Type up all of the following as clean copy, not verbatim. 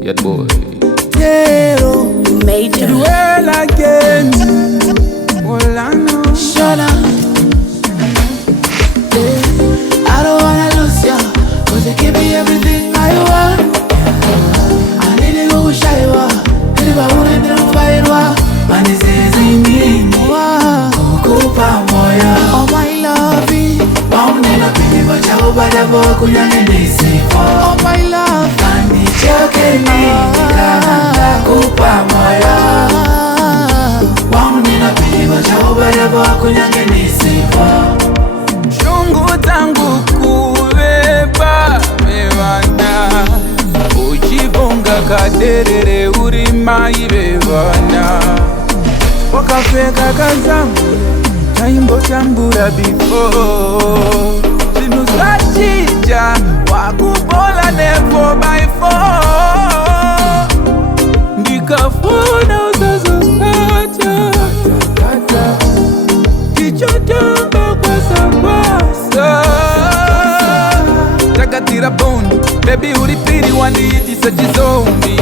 Yet boy. Zero. Major. Well again. All I know. Shut up. I don't wanna lose ya, 'cause you give me everything I want. I need to go shy wa. Kiliba ule firewa. Mani sezi nini kukupa moyo. Oh my love. Waunena pili bacha ubada boku nyange nisifo. Oh my love. Mani choke nini kana kupa moyo. Waunena pili bacha ubada boku nyange nisifo. Shungu tangu kubeba bebana. Uchivunga kaderere uri mai bebana. Wakafeka kazangu taimbo tambura before. Sinusajija wakubola never by four. Ndikafuna uzazokacha kichotamba kwa sabasa. Takatira boni baby uripiri wandiyitisa chizombi.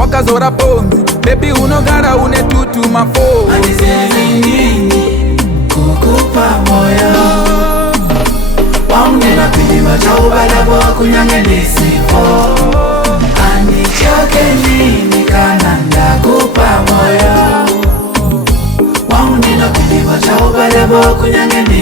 Wakazora bonzi baby unogara une tutu mafo. Andizezi nini kukupa moyo. Waunena pili bacha ubada boku nyange nisifo. Anichoke nini kana ndakupa moyo. Waunena pili bacha ubada boku nyange nisifo.